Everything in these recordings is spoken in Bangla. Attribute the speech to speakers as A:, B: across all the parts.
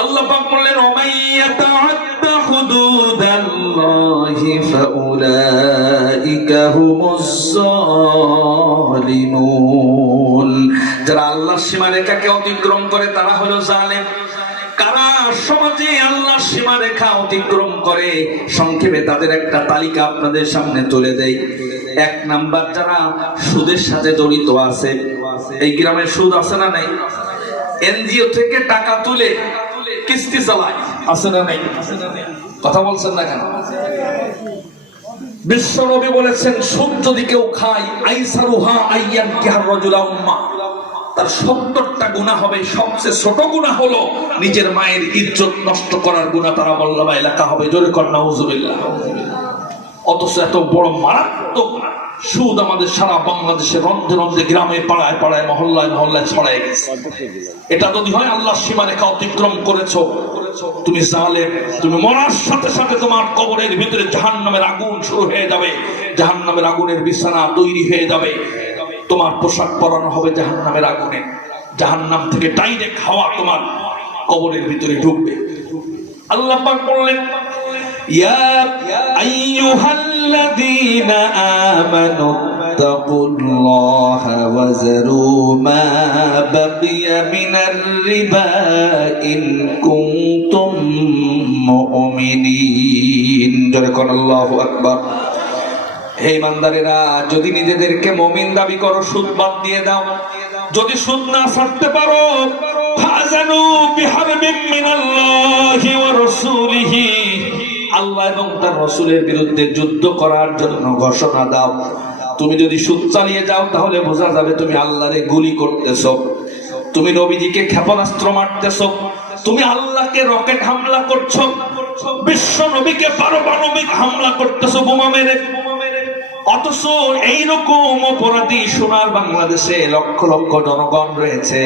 A: আল্লাহ পাক বললেন যারা আল্লাহর সীমারেখাকে অতিক্রম করে, তারা হলো জালেম। কারা সমাজে আল্লাহর সীমারেখা অতিক্রম করে, সংক্ষেপে তাদের একটা তালিকা আপনাদের সামনে তুলে দেয় এক নাম্বার যারা সুদের সাথে জড়িত আছে, এই গ্রামের সুদ আছে না নাই? এনজিও থেকে টাকা তুলে কিস্তি চালায়। আছে না নাই? কথা বলছেন না কেন? বিশ্ব নবী বলেছেন, সুদ যদি কেউ খায়, আইসারুহা আইয়ান কিহার রজুলা উম্মা। তার সত্তরটা গুণা হবে। সবচেয়ে ছোট গুণা হলো নিজের মায়ের ইজ্জত নষ্ট করার গুণা তারা বল্লভা এলাকা হবে। জোরে কর, নাউজুবিল্লাহ। অথচ এত বড় মারাত্মক সুদ আমাদের সারা বাংলাদেশে রন্ধে রন্ধে গ্রামে পাড়ায় পাড়ায়, মহল্লায় মহল্লায় ছড়ায় গেছে। এটা যদি হয় আল্লাহ সীমারেখা অতিক্রম করেছ, তুমি জানলে তুমি মরার সাথে সাথে তোমার কবরের ভিতরে জাহান নামের আগুন শুরু হয়ে যাবে। জাহান নামের আগুনের বিছানা তৈরি হয়ে যাবে। তোমার পোশাক পরানো হবে জাহান নামের আগুনে। জাহান নাম থেকে ডাইরেক্ট হাওয়া তোমার কবরের ভিতরে ঢুকবে। আল্লাহ পাক বললেন, ইয়া আইয়ুহাল الذين آمنوا اتقوا الله وذروا ما بقي من الربا إن كنتم مؤمنين جركن الله أكبر হে ইমানদারেরা যদি নিজেদেরকে মমিন দাবি করো সুদ বাদ দিয়ে দাও যদি সুদ না ছাড়তে পারো ফাজানু বিহারবিন রসুলের বিরুদ্ধে যুদ্ধ করার জন্য ঘোষণা দাও। তুমি যদি সুদ চালিয়ে যাও, তাহলে বোঝা যাবে তুমি আল্লাহরে গুলি করতেছ। তুমি নবীজিকে ক্ষেপণাস্ত্র মারতেছ। তুমি আল্লাহকে রকেট হামলা করছ। বিশ্ব নবীকে পারমাণবিক হামলা করতেছো, বোমা মেরে। অথচ এইরকম অপরাধী সোনার বাংলাদেশে লক্ষ লক্ষ জনগণ রয়েছে।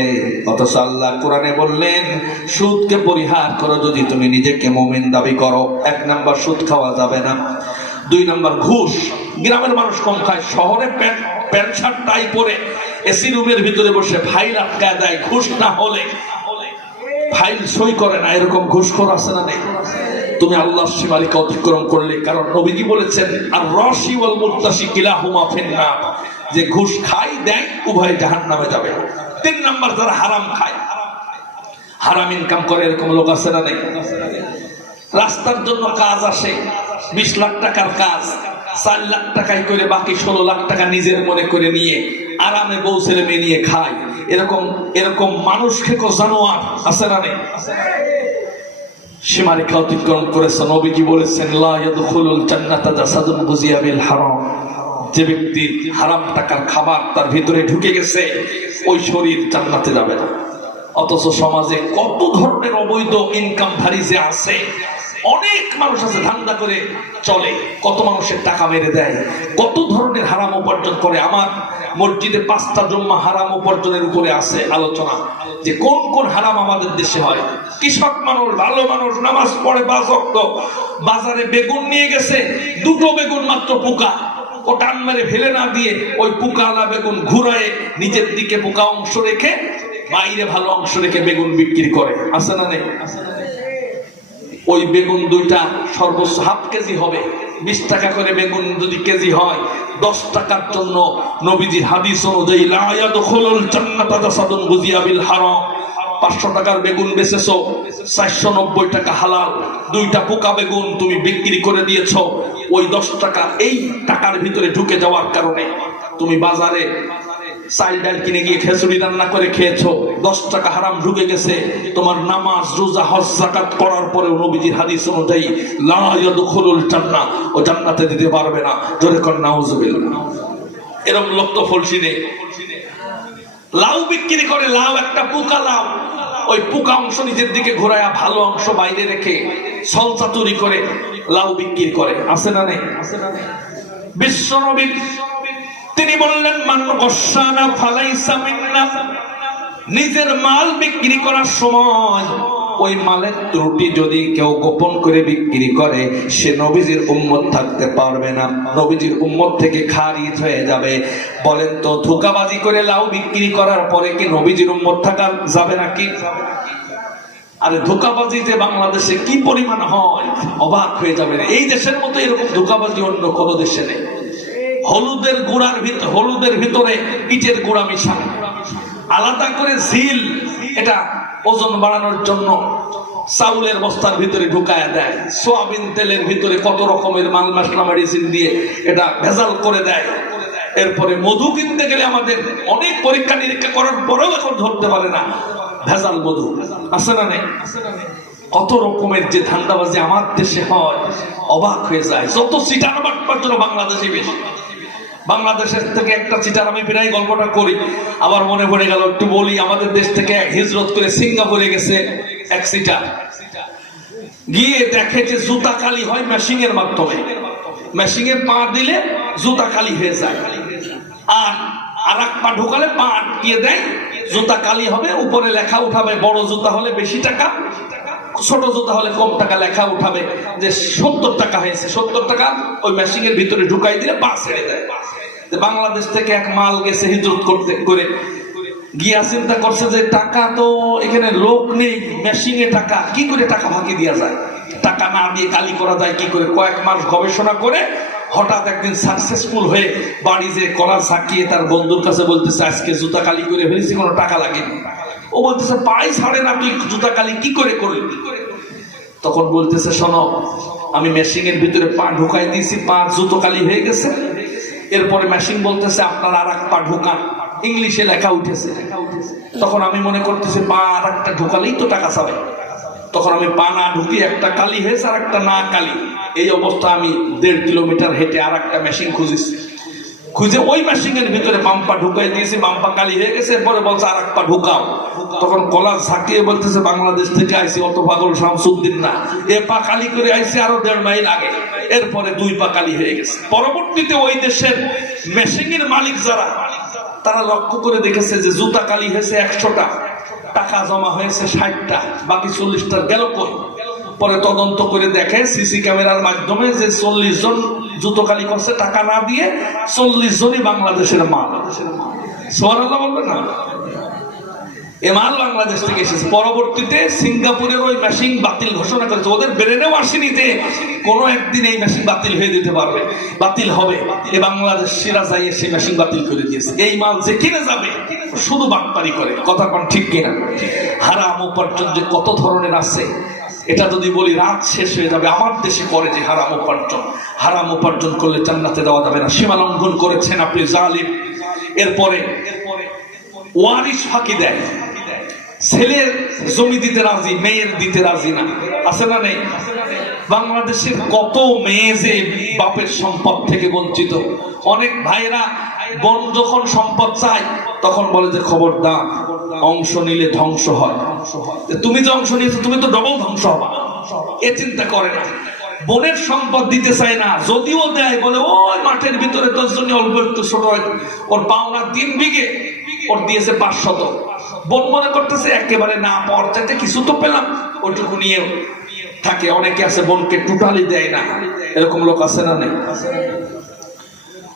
A: অথচ আল্লাহ কোরআনে বললেন, সুদকে পরিহার করো যদি তুমি নিজেকে মমিন দাবি করো। এক নাম্বার সুদ খাওয়া যাবে না। দুই নাম্বার ঘুষ। গ্রামের মানুষ কম খায়, শহরে প্যান্ট প্যান্ট শার্ট, টাই পরে এসি রুমের ভিতরে বসে ফাইল আটকায় দেয়, ঘুষ না হলে। ফাইল সই করে না, এরকম ঘুষখোর আছে না নেই? তুমি আল্লাহর সীমালিকা অতিক্রম করলে, কারণ নবীজি বলেছেন আর রসি ওয়াল মুত্তাসি কিলাহুমা ফিন্নার। যে ঘুষ খাই দেয়, উভয় জাহান্নামে যাবে। তিন নাম্বার, যারা হারাম খায়। হারাম ইনকাম করে, এরকম লোক আছে না নেই? রাস্তার জন্য কাজ আসে, বিশ লাখ টাকার কাজ, চার লাখ টাকায় করে, বাকি ষোলো লাখ টাকা নিজের মনে করে নিয়ে, আরামে বউ ছেলে মেয়ে নিয়ে খায়। এরকম এরকম মানুষ খেকো জানোয়ার আছে না নেই? সীমারেখা অতিক্রম করেছেন নবীজি বলেছেন হারাম। যে ব্যক্তি হারাম টাকার খাবার তার ভিতরে ঢুকে গেছে, ওই শরীর জান্নাতে যাবে না। অথচ সমাজে কত ধরনের অবৈধ ইনকাম ইনকামধারী যে আছে অনেক মানুষ আছে ধান্দা করে চলে। কত মানুষের টাকা মেরে দেয়, কত ধরনের হারাম উপার্জন করে। আমার মসজিদে পাঁচটা জম্মা হারাম উপার্জনের উপরে আছে আলোচনা যে কোন কোন হারাম আমাদের দেশে হয়। কৃষক মানুষ, ভালো মানুষ, নামাজ পড়ে বাজক্ত বাজারে বেগুন নিয়ে গেছে, দুটো বেগুন মাত্র পোকা। ও টান মেরে ফেলে না দিয়ে ওই পোকা আলা বেগুন ঘুরায় নিজের দিকে পোকা অংশ রেখে বাইরে ভালো অংশ রেখে বেগুন বিক্রি করে। আছে না নেই? ওই বেগুন দুইটা সর্বোচ্চ হাফ কেজি হবে। বিশ টাকা করে বেগুন যদি কেজি হয়, দশ টাকার জন্য নবীজির হাদিস অনুযায়ী লায়াদখুলুল জান্নাতা জাসাদুন বুজিয়া বিল হারাম। পাঁচশো টাকার বেগুন বেচেছো, চারশো নব্বই টাকা হালাল। দুইটা পোকা বেগুন তুমি বিক্রি করে দিয়েছ। ওই দশ টাকা এই টাকার ভিতরে ঢুকে যাওয়ার কারণে তুমি বাজারে চাল ডাল কিনে গিয়ে খেচুড়ি রান্না করে খেয়েছো, দশ টাকা হারাম ঢুকে গেছে। তোমার নামাজ, রোজা, হজ জাকাত করার পরেও নবীজির হাদিস অনুযায়ী, লা ইয়াদখুলুল জান্নাহ, ও জান্নাতে দিতে পারবে না। জোরে কর, নাউজুবিল্লাহ। এরকম লোক তো ফলসি নেই। লাউ বিক্রি করে লাউ, একটা পোকা লাউ। ওই পোকা অংশ নিজের দিকে ঘোরায় ভালো অংশ বাইরে রেখে সলসা তৈরি করে লাউ বিক্রি করে। আছে না নেই? বিশ্ব নবী তিনি বললেন, মান মিন্না। নিজের মাল বিক্রি করার সময় ওই মালের ত্রুটি যদি কেউ গোপন করে বিক্রি করে, সে নবীজির উম্মত থাকতে পারবে না। নবীজির উম্মত থেকে খারিজ হয়ে যাবে। বলেন তো, ধোকাবাজি করে লাউ বিক্রি করার পরে কি নবীজির উম্মত থাকা যাবে নাকি? আরে ধোকাবাজি যে বাংলাদেশে কি পরিমাণ হয়? অবাক হয়ে যাবে এই দেশের মতো এরকম ধোকাবাজি অন্য কোনো দেশে নেই। হলুদের গুড়ার ভিতর হলুদের ভিতরে ইটের গুঁড়া মিশানো। আলাদা করে ঝিল, এটা ওজন বাড়ানোর জন্য চাউলের বস্তার ভিতরে ঢুকায় দেয়। সোয়াবিন তেলের ভিতরে কত রকমের মাল মশলা, মেডিসিন দিয়ে এটা ভেজাল করে দেয়। এরপরে মধু কিনতে গেলে আমাদের অনেক পরীক্ষা নিরীক্ষা করার পরেও এখন ধরতে পারে না। ভেজাল মধু। আছে না নেই? কত রকমের যে ধান্দাবাজি আমার দেশে হয়, অবাক হয়ে যায়। যত সিটার বাটপার জন্য বাংলাদেশে বেশি। বাংলাদেশের থেকে একটা চিটার আমি প্রায় গল্পটা করি। আবার মনে পড়ে গেল, একটু বলি, আমাদের দেশ থেকে হিজরত করে সিঙ্গাপুরে গেছে এক সিটার গিয়ে দেখে যে জুতা কালি হয় মেশিং এর মাধ্যমে। মেশিং এ পা দিলে জুতা কালি হয়ে যায়। আর আর এক পা ঢোকালে পা আটকিয়ে দেয়, জুতা কালি হবে, উপরে লেখা উঠাবে, বড় জুতা হলে বেশি টাকা ছোট জুতা হলে কম টাকা লেখা উঠাবে যে সত্তর টাকা হয়েছে। সত্তর টাকা ওই মেশিং এর ভিতরে ঢুকাই দিলে পা ছেড়ে দেয় বাংলাদেশ থেকে এক মাল গেছে হিজরত করতে করে। গিয়া চিন্তা করছে যে টাকা তো এখানে লোক নেই মেশিনে টাকা। কি করে টাকা ফাঁকি দেওয়া যায়? টাকা না দিয়ে কালি করা যায় কি করে? কয়েক মাস গবেষণা করে হঠাৎ একদিন সাকসেসফুল হয়ে বাড়ি যে কলার ঝাঁকিয়ে তার বন্ধুর কাছে বলতেছে, আজকে জুতা কালি করে ফেলেছি, কোনো টাকা লাগেনি। ও বলতেছে পাই ছাড়ে না, তুই জুতা কালি, কি করে করলি? তখন বলতেছে, শোনো, আমি মেশিনের ভিতরে পা ঢুকাই দিয়েছি, পা জুতো কালি হয়ে গেছে। এরপরে মেশিন বলতেছে, আপনার আর এক পা ঢুকান। ইংলিশে লেখা উঠেছে। তখন আমি মনে করতেছি, পা আর একটা ঢুকালেই তো টাকা চাবে। তখন আমি পা না ঢুকি একটা কালি হয়েছে আর একটা না কালি। এই অবস্থা আমি দেড় কিলোমিটার হেঁটে আর একটা মেশিন খুঁজেছি। খুঁজে ওই মেশিনের ভিতরে বাম্পা ঢুকাই দিয়েছি বাম্পা কালি হয়ে গেছে, এরপরে বলছে আর পা ঢুকাও। তখন কলা ঝাঁকিয়ে বলতেছে, বাংলাদেশ থেকে আইসি অত পাগল শামসুদ্দিন না। এ পা কালি করে আইসি আরও দেড় মাইল আগে। এরপরে দুই পা কালি হয়ে গেছে। পরবর্তীতে ওই দেশের মেশিনের মালিক যারা, তারা লক্ষ্য করে দেখেছে যে জুতা কালি হয়েছে একশোটা, টাকা জমা হয়েছে ষাটটা, বাকি চল্লিশটা গেল কই? পরে তদন্ত করে দেখে সিসি ক্যামেরার মাধ্যমে যে চল্লিশ জন জুতো কালি করছে, টাকা না দিয়ে চল্লিশ জনই বাংলাদেশের মাল। সোহান আল্লাহ বলবেন না? এ মাল বাংলাদেশ থেকে এসেছে। পরবর্তীতে সিঙ্গাপুরের ওই মেশিন বাতিল ঘোষণা করেছে। ওদের ব্রেনেও আসেনি যে কোনো একদিন এই মেশিন বাতিল হয়ে দিতে পারবে। বাতিল হবে। এ বাংলাদেশ সিরা যাইয়ে সেই মেশিন বাতিল করে দিয়েছে। এই মাল যে কিনে যাবে, শুধু বাটপারি করে। কথা কোন ঠিক কিনা? হারাম উপার্জন যে কত ধরনের আছে এটা যদি বলি, রাত শেষ হয়ে যাবে। আমার দেশে করে যে হারাম উপার্জন। হারাম উপার্জন করলে জান্নাতে দেওয়া যাবে না। সীমা লঙ্ঘন করেছেন আপনি, জালিম। এরপরে ওয়ারিশ ফাঁকি দেয়। ছেলের জমি দিতে রাজি, মেয়ের দিতে রাজি না। আছে না নেই? বাংলাদেশের কত মেয়ে যে বাপের সম্পদ থেকে বঞ্চিত। অনেক ভাইরা বোন যখন সম্পদ চায়, তখন বলে যে খবর খবরদার। অংশ নিলে ধ্বংস হয়। তুমি যে অংশ নিয়েছো, তুমি তো ডবল ধ্বংস হবা। এ চিন্তা করে না। বোনের সম্পদ দিতে চায় না, যদিও দেয় বলে, ওই মাঠের ভিতরে দশ জনে অল্প একটু ছোট হয়। ওর পাওনা তিন বিঘে, ওর দিয়েছে পাঁচ শত বোন মনে করতেছে, একেবারে না পাওয়ার চাইতে কিছু তো পেলাম, ওইটুকু নিয়ে থাকে। অনেকে আছে, বোনকে টোটালি দেয় না। এরকম লোক আছে না নেই?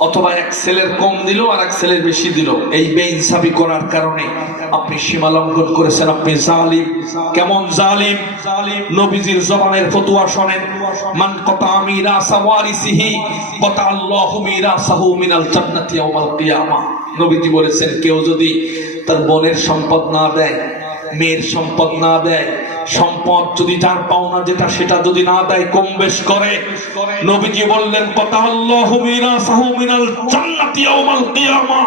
A: অথবা এক ছেলের কম দিল আর এক ছেলের বেশি দিল। এই বেইনসাফি করার কারণে আপনি সীমা লঙ্ঘন করেছেন। আপনি জালিম। কেমন জালিম? নবীজির জবানের ফতুয়া শোনেন। মান কতা আমিরা সাওয়ারিসিহি কতা আল্লাহু মিরাসাহু মিনাল জান্নাতি ইয়াউমাল কিয়ামা। নবীজি বলেছেন, কেউ যদি তার বোনের সম্পদ না দেয়, মেয়ের সম্পদ না দেয় সম্পদ যদি যার পাওনা যেটা, সেটা যদি না দেয়, কম বেশ করে। নবীজি বললেন কথা আল্লাহ মিনাল জান্নাতি কিয়ামা।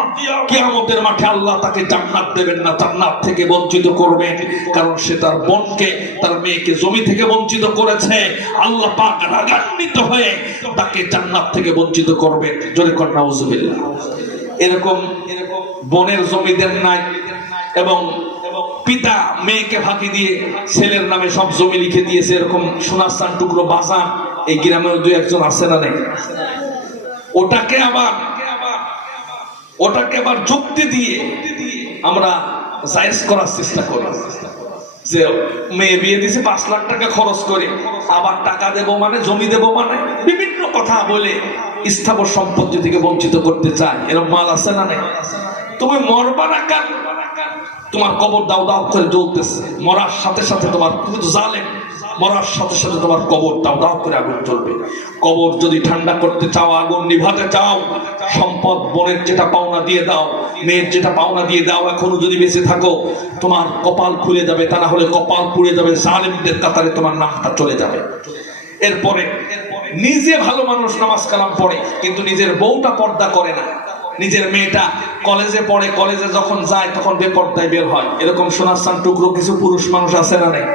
A: কিয়ামতের মাঠে আল্লাহ তাকে জান্নাত দেবেন না, জান্নাত থেকে বঞ্চিত করবেন। কারণ সে তার বোনকে তার মেয়েকে জমি থেকে বঞ্চিত করেছে। আল্লাহ পাক রাগান্বিত হয়ে তাকে জান্নাত থেকে বঞ্চিত করবেন। জোরে কর, নাউজুবিল্লাহ। এরকম এরকম বোনের জমি দেন নাই এবং পিতা মেয়েকে ফাঁকি দিয়ে ছেলের নামে সব জমি লিখে দিয়েছে, এরকম সোনার চান টুকরো বাজান এই গ্রামেও দু একজন আছে না নেই? ওটাকে আবার ওটাকে আবার যুক্তি দিয়ে আমরা জায়েজ করার চেষ্টা করি। যে মেয়ে বিয়ে দিছে, পাঁচ লাখ টাকা খরচ করে, আবার টাকা দেব মানে জমি দেব মানে বিভিন্ন কথা বলে স্থাবর সম্পত্তি থেকে বঞ্চিত করতে চায়। এরকম মাল আছে না নেই? তুমি মরবা না কান? তোমার কবর দাও দাও করে জ্বলতেছে। মরার সাথে সাথে তোমার কিন্তু জালেম। মরার সাথে সাথে তোমার কবর দাও দাও করে আগুন জ্বলবে। কবর যদি ঠান্ডা করতে চাও, আগুন নিভাতে চাও, সম্পদ, বোনের যেটা পাওনা দিয়ে দাও, মেয়ের যেটা পাওনা দিয়ে দাও, এখনও যদি বেঁচে থাকো, তোমার কপাল খুলে যাবে, তা না হলে কপাল পুড়ে যাবে, জালেমদের কাতারে তোমার নামটা চলে যাবে। এরপরে, নিজে ভালো মানুষ নামাজ কালাম পড়ে, কিন্তু নিজের বউটা পর্দা করে না। নিজের মেয়েটা কলেজে পড়ে কলেজে যখন যায়, তখন বেপর্দায় বের হয়। এরকম সোনাস্থান টুকরো কিছু পুরুষ মানুষ আছে না নেই?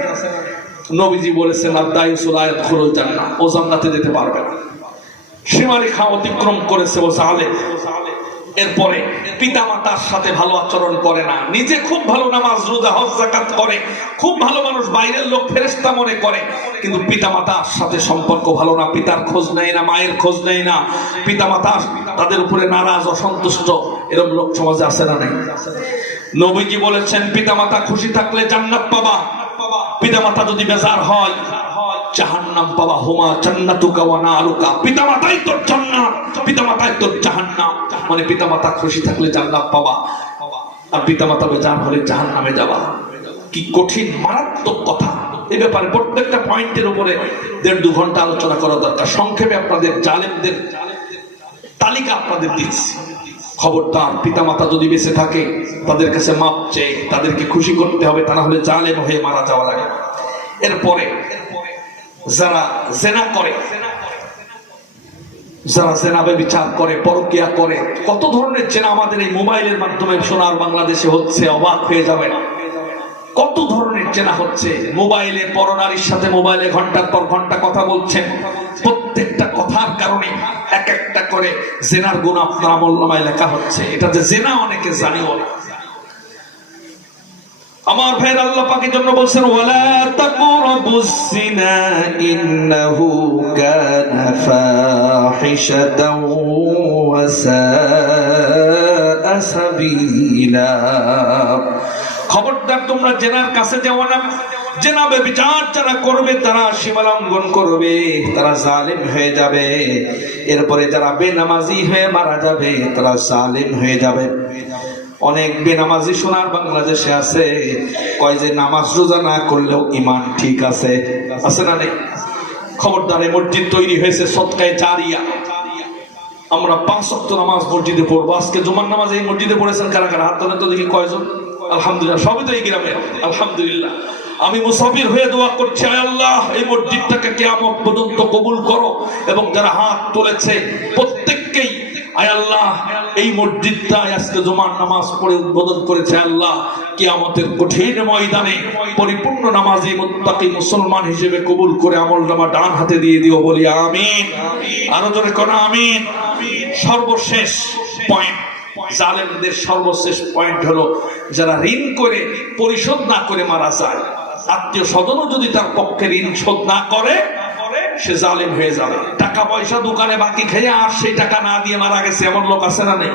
A: নবীজি বলেছেন আদায় সুলায়ত খুরুল না ও জান্নাতে যেতে পারবে না। সীমারেখা অতিক্রম করেছে ও জালে এরপরে পিতা মাতার সাথে ভালো আচরণ করে না। নিজে খুব ভালো নামাজ, রোজা, হজ জাকাত করে। খুব ভালো মানুষ, বাইরের লোক ফেরেশতা মনে করে। কিন্তু পিতা মাতার সাথে সম্পর্ক ভালো না। পিতার খোঁজ নেয় না, মায়ের খোঁজ নেয় না। পিতা মাতা তাদের উপরে নারাজ, অসন্তুষ্ট এরকম লোক সমাজে আসে না নাই? নবীজি বলেছেন পিতা মাতা খুশি থাকলে জান্নাত পাবা। পিতা মাতা যদি বেজার হয়, জাহান্নাম পাওয়া হোমা জান্নাতুকা ওয়া নারুকা পিতামাতাই তোর জান্নাত পিতামাতাই তোর জাহান্নাম। মানে পিতামাতা খুশি থাকলে জান্নাত পাওয়া আর পিতামাতা বেজার হলে জাহান নামে যাওয়া কি কঠিন, মারাত্মক কথা। এই ব্যাপারে প্রত্যেকটা পয়েন্টের উপরে দেড় দু ঘণ্টা আলোচনা করা দরকার। সংক্ষেপে আপনাদের, জালেমদের তালিকা আপনাদের দিচ্ছি। খবরদার, পিতামাতা যদি বেঁচে থাকে, তাদের কাছে মাপ চেয়ে তাদেরকে খুশি করতে হবে, তা না হলে জালেম হয়ে মারা যাওয়া লাগে। এরপরে যারা জেনা করে যারা জেনাবে বিচার করে, পরকিয়া করে, কত ধরনের জেনা আমাদের এই মোবাইলের মাধ্যমে সোনার বাংলাদেশে হচ্ছে, অবাক হয়ে যাবে না? কত ধরনের চেনা হচ্ছে? মোবাইলে পরনারীর সাথে মোবাইলে ঘণ্টার পর ঘণ্টা কথা বলছেন। প্রত্যেকটা কথার কারণে এক একটা করে জেনার গুণ আপনার আমল নামায় লেখা হচ্ছে। এটা যে জেনা অনেকে জানিও না। আমার ভাইয়ের আল্লাহ পাকের জন্য বলছেন, ওয়ালা তাকুরাবুস সিনা
B: ইন্নাহু কানা ফাহিশাতাও ওয়া সাআ সাবিলা।
A: খবরদার, তোমরা জেনার কাছে যাও না। জেনাবে বিচার যারা করবে, তারা সীমা লঙ্ঘন করবে, তারা জালিম হয়ে যাবে।
B: এরপরে যারা বেনামাজি হয়ে মারা যাবে, তারা জালিম হয়ে যাবে। অনেক বেনামাজি সোনার বাংলাদেশে আছে। কয় যে নামাজ রোজা না করলেও ইমান ঠিক আছে।
A: আছে না নেই? খবরদার মসজিদ তৈরি হয়েছে সৎকায় চারিয়া আমরা পাঁচ সপ্তাহ নামাজ মসজিদে পড়ব। আজকে জুমার নামাজ এই মসজিদে পড়েছেন কারা কারা? হাত তো দেখি কয়জন? আলহামদুলিল্লাহ, সবই তো এই গ্রামে। আলহামদুলিল্লাহ। আমি মুসাফির হয়ে দোয়া করছি আল্লাহ, এই মসজিদটাকে কেয়ামত পর্যন্ত কবুল করো এবং যারা হাত তুলেছে আয় আল্লাহ, এই মসজিদটা আজকে জুমার নামাজ পড়ে উদ্বোধন করেছে আল্লাহ। কিয়ামতের কঠিন ময়দানে পরিপূর্ণ নামাজি মুত্তাকি মুসলমান হিসেবে কবুল করে আমল নামা ডান হাতে দিয়ে দিও বলি আমিন। আরও জোরে কোন, আমিন। সর্বশেষ পয়েন্ট জালেমদের সর্বশেষ পয়েন্ট হলো যারা ঋণ করে, পরিশোধ না করে মারা যায়। আত্মীয় স্বজনও যদি তার পক্ষে ঋণ শোধ না করে সে জালেম হয়ে যাবে। টাকা পয়সা দোকানে বাকি খেয়ে আর সেই টাকা না দিয়ে মারা গেছে, এমন লোক আছে না নেই?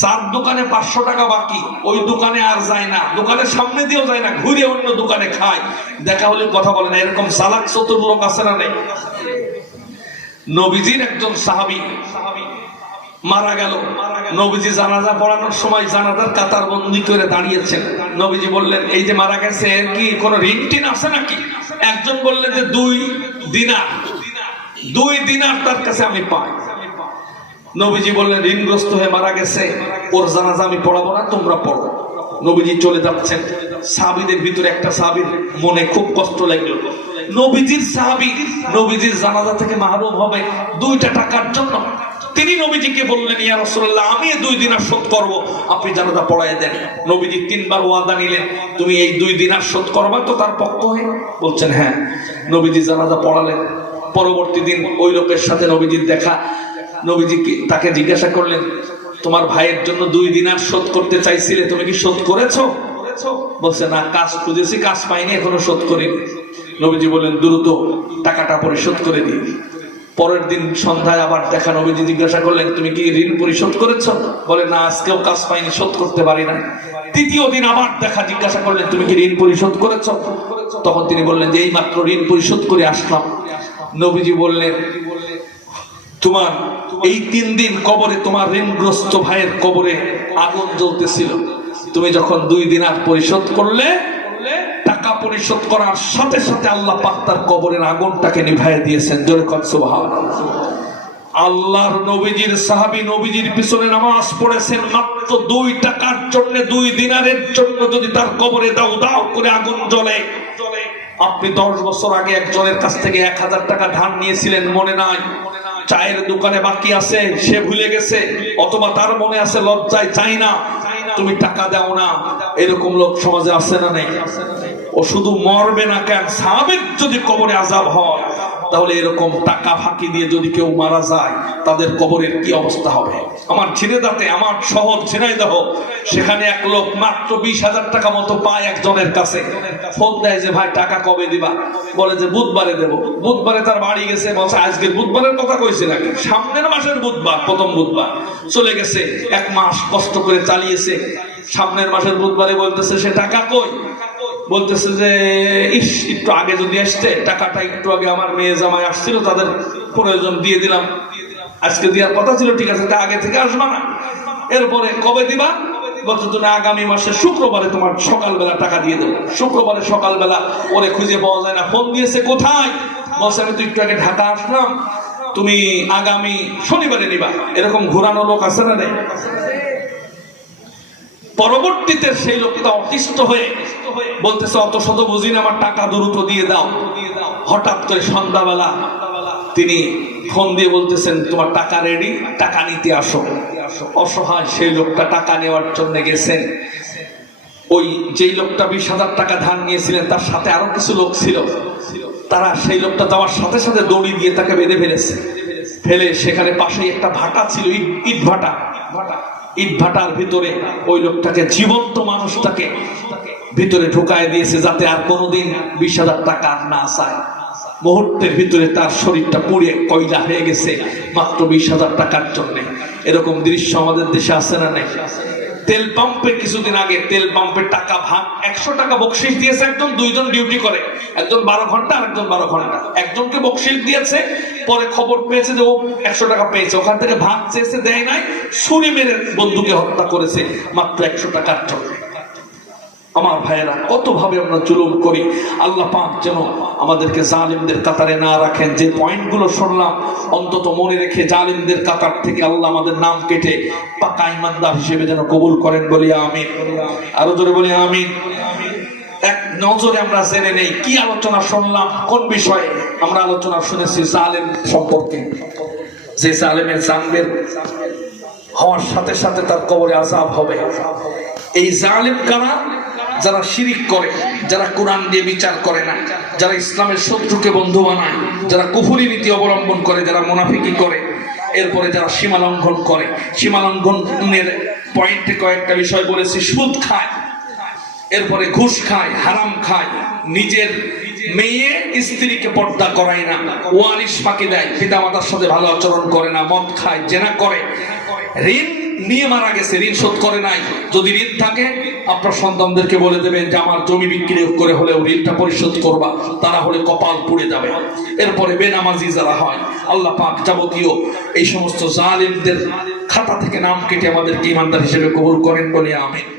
A: সাত দোকানে পাঁচশো টাকা বাকি, ওই দোকানে আর যায় না। দোকানের সামনে দিয়েও যায় না, ঘুরে অন্য দোকানে খায়। দেখা হলে কথা বলে না, এরকম সালাক চতুর লোক আছে না নেই? নবীজির একজন সাহাবি মারা গেল। নবীজি জানাজা পড়ানোর সময় জানাজার কাতার বন্দি করে দাঁড়িয়েছেন। নবীজি বললেন, এই যে মারা গেছে, এর কি কোন ঋণ টিন আছে নাকি? একজন বললেন যে দুই দিনার দুই দিনার তার কাছে আমি পাই। নবীজি বললেন, ঋণগ্রস্ত হয়ে মারা গেছে, ওর জানাজা আমি পড়াবো না, তোমরা পড়ো। নবীজি চলে যাচ্ছেন। সাহাবিদের ভিতরে একটা সাহাবির মনে খুব কষ্ট লাগল। নবীজির সাহাবি, নবীজির জানাজা থেকে মাহরুম হবে দুইটা টাকার জন্য। তিনি নবীজিকে বললেন, ইয়া রাসূলুল্লাহ, আমি দুই দিনার শোধ করব। আপনি জানাজা পড়ায় দেন। নবীজি তিনবার ওয়াদা নিলেন, তুমি এই দুই দিন আর শোধ করবা তো তার পক্ষ হয়ে? বলছেন হ্যাঁ। নবীজি জানাজা পড়ালেন। পরবর্তী দিন ওই লোকের সাথে নবীজির দেখা। নবীজি তাকে জিজ্ঞাসা করলেন, তোমার ভাইয়ের জন্য দুই দিন আর শোধ করতে চাইছিলে, তুমি কি শোধ করেছ? বলছে, না, কাজ খুঁজেছি, কাজ পাইনি, এখনও শোধ করিনি। নবীজি বললেন, দ্রুত টাকাটা পরিশোধ করে দিই। পরের দিন সন্ধ্যায় আবার দেখা নবীজি জিজ্ঞাসা করলেন, তুমি কি ঋণ পরিশোধ করেছ? বলে, না, আজকেও কাজ পাইনি, শোধ করতে পারি না তৃতীয় দিন আবার দেখা জিজ্ঞাসা করলেন, তুমি কি ঋণ পরিশোধ করেছ? তখন তিনি বললেন, যে এই মাত্র ঋণ পরিশোধ করে আসলাম। নবীজি বললেন, তোমার এই তিন দিন কবরে তোমার ঋণগ্রস্ত ভাইয়ের কবরে আগুন জ্বলতেছিল। তুমি যখন দুই দিন আর পরিশোধ করলে পরিশোধ করার সাথে সাথে আল্লাহ পাক তার কবরের আগুনটাকে নিভাইয়ে দিয়েছেন। জোরে কর আল্লাহর নবীজির, সাহাবী নবীজির পিছনে নামাজ পড়েছেন মাত্র দুই টাকার জন্য, দুই দিনারের জন্য যদি তার কবরে দাও দাও করে আগুন জ্বলে। আপনি দশ বছর আগে একজনের কাছ থেকে এক হাজার টাকা ধার নিয়েছিলেন, মনে নাই? চায়ের দোকানে বাকি আছে, সে ভুলে গেছে, অথবা তার মনে আছে লজ্জায়, চাই না। তুমি টাকা দাও না। এরকম লোক সমাজে আছে না নেই? ও শুধু মরবে না কেন? সাবেক যদি কবরে আজাব হয়, তাহলে এরকম টাকা ফাঁকি দিয়ে যদি কেউ মারা যায়, তাদের কবরের কি অবস্থা হবে? আমার ঝিনেদাতে আমার শহর ঝিনাইদহ সেখানে এক লোক মাত্র বিশ হাজার টাকা মতো পায় একজনের কাছে। ফোন দেয় যে, ভাই, টাকা কবে দিবা? বলে যে, বুধবারে দেব। বুধবারে তার বাড়ি গেছে, বলছে, আজকের বুধবারের কথা কইছে নাকি? সামনের মাসের বুধবার, প্রথম বুধবার। চলে গেছে, এক মাস কষ্ট করে চালিয়েছে। সামনের মাসের বুধবারে বলতেছে, সে টাকা কই? বলতেছে যে, ইস, একটু আগে যদি আসতে, টাকাটা একটু আগে আমার মেয়ে জামাই আসছিল, তাদের প্রয়োজন দিয়ে দিলাম। আজকে দেওয়ার কথা ছিল, ঠিক আছে, তা আগে থেকে আসবা না। এরপরে কবে দিবা? তুমি আগামী মাসে শুক্রবারে তোমার সকালবেলা টাকা দিয়ে দেবো। শুক্রবারে সকালবেলা ওরে খুঁজে পাওয়া যায় না। ফোন দিয়েছে, কোথায়? বলছে, আমি তো একটু আগে ঢাকা আসলাম। তুমি আগামী শনিবারে নিবা। এরকম ঘোরানো লোক আছে না নেই? পরবর্তীতে সেই লোকটা অতিষ্ঠ হয়ে বলতেছে, অত শত বুঝি না, আমার টাকা দ্রুত দিয়ে দাও। হঠাৎ করে সন্ধ্যাবেলা তিনি ফোন দিয়ে বলতেছেন, তোমার টাকা রেডি টাকা নিতে আসো। অসহায় সেই লোকটা টাকা নেওয়ার জন্য গেছেন। ওই যেই লোকটা বিশ হাজার টাকা ধার নিয়েছিলেন, তার সাথে আরও কিছু লোক ছিল। তারা সেই লোকটা যাওয়ার সাথে সাথে দড়ি দিয়ে তাকে বেঁধে ফেলেছে। ফেলে সেখানে পাশেই একটা ভাটা ছিল, ইট ইট ভাটা। ইট ভাটার ভিতরে ওই লোকটাকে, জীবন্ত মানুষটাকে ভিতরে ঢুকায় দিয়েছে যাতে আর কোনোদিন বিশ হাজার টাকা না চায়। মুহূর্তের ভিতরে তার শরীরটা পুড়ে কয়লা হয়ে গেছে মাত্র বিশ হাজার টাকার জন্যে। এরকম দৃশ্য আমাদের দেশে আসে না নেই? তেল পাম্পে কিছুদিন আগে তেল পাম্পের টাকা ভাগ একশো টাকা বকশিস দিয়েছে, একদম দুইজন ডিউটি করে। একজন বারো ঘণ্টা আর একজন বারো ঘণ্টা। একজনকে বকশিস দিয়েছে, পরে খবর পেয়েছে যে ও একশো টাকা পেয়েছে। ওখান থেকে ভাগ চেয়েছে, দেয় নাই, ছুরি মেরে বন্ধুকে হত্যা করেছে, মাত্র একশো টাকার জন্য। আমার ভাইয়েরা কত ভাবে আমরা জুলুম করি। আল্লাহ পাক যেন আমাদেরকে জালিমদের কাতারে না রাখেন। যে পয়েন্টগুলো শুনলাম, অন্তত মনে রেখে জালিমদের কাতার থেকে আল্লাহ আমাদের নাম কেটে পাকা ইমানদার হিসেবে যেন কবুল করেন বলি আমি আরও জোরে বলি আমি এক নজরে আমরা জেনে নেই, কি আলোচনা শুনলাম, কোন বিষয়ে আমরা আলোচনা শুনেছি জালেম সম্পর্কে। যে জালেমের জানবের হওয়ার সাথে সাথে তার কবরে আজাব হবে। এই জালেম কারা? যারা শিরিক করে, যারা কোরআন দিয়ে বিচার করে না, যারা ইসলামের শত্রুকে বন্ধু বানায়, যারা কুফুরি নীতি অবলম্বন করে, যারা মুনাফিকি করে, এরপরে যারা সীমা লঙ্ঘন করে, সীমা লঙ্ঘনের পয়েন্টে কয়েকটা বিষয় বলেছি, সুদ খায়, এরপরে ঘুষ খায়, হারাম খায়, নিজের মেয়ে স্ত্রীকে পর্দা করায় না, ওয়ারিশ ফাঁকি দেয় পিতা মাতার সাথে ভালো আচরণ করে না, মদ খায়, জেনা করে, ঋণ নিয়ে মারা গেছে, ঋণ শোধ করে নাই। যদি ঋণ থাকে, আপনার সন্তানদেরকে বলে দেবেন যে, আমার জমি বিক্রি করে হলেও ঋণটা পরিশোধ করবা তারা হলে কপাল পুড়ে যাবে। এরপরে বেনামাজি যারা হয়, আল্লাহ পাক যাবতীয় এই সমস্ত জালিমদের খাতা থেকে নাম কেটে আমাদেরকে ইমানদার হিসেবে কবুল করেন বলে, আমিন।